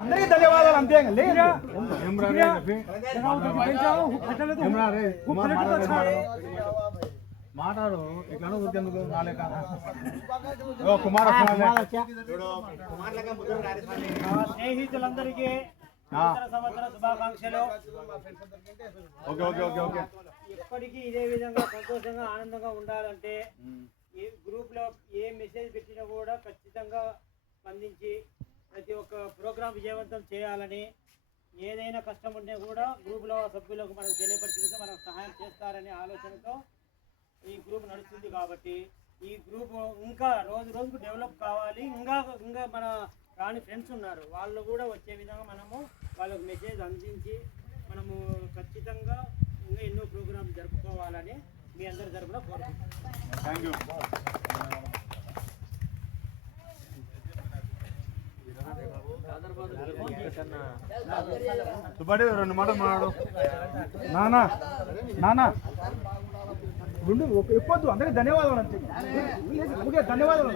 అందరికీ ధన్యవాదాలు అంతే మాట్లాడు ఇట్లా ఉద్యోగం రాలేక కుమార స్నేహితులందరికీ సంవత్సర శుభాకాంక్షలు. ఎప్పటికీ ఇదే విధంగా సంతోషంగా ఆనందంగా ఉండాలంటే ఈ గ్రూప్ లో ఏ మెసేజ్ పెట్టినా కూడా ఖచ్చితంగా స్పందించి ప్రతి ఒక్క ప్రోగ్రాం విజయవంతం చేయాలని, ఏదైనా కష్టం ఉంటే కూడా గ్రూప్లో సభ్యులకు మనకు తెలియపరిచితే మనకు సహాయం చేస్తారనే ఆలోచనతో ఈ గ్రూప్ నడుస్తుంది. కాబట్టి ఈ గ్రూప్ ఇంకా రోజు రోజుకు డెవలప్ కావాలి. ఇంకా మన రాని ఫ్రెండ్స్ ఉన్నారు, వాళ్ళు కూడా వచ్చే విధంగా మనము వాళ్ళకు మెసేజ్ అందించి మనము ఖచ్చితంగా ఇంకా ఎన్నో ప్రోగ్రామ్స్ జరుపుకోవాలని మీ అందరి తరపున కోరుకుంటున్నాను. Thank you. సుబ్బాడి రెండు మాటలు మాట్లాడు. నానా నానా రెండు ఎప్పొద్దు. అందరికీ ధన్యవాదాలు అంతే. ధన్యవాదాలు.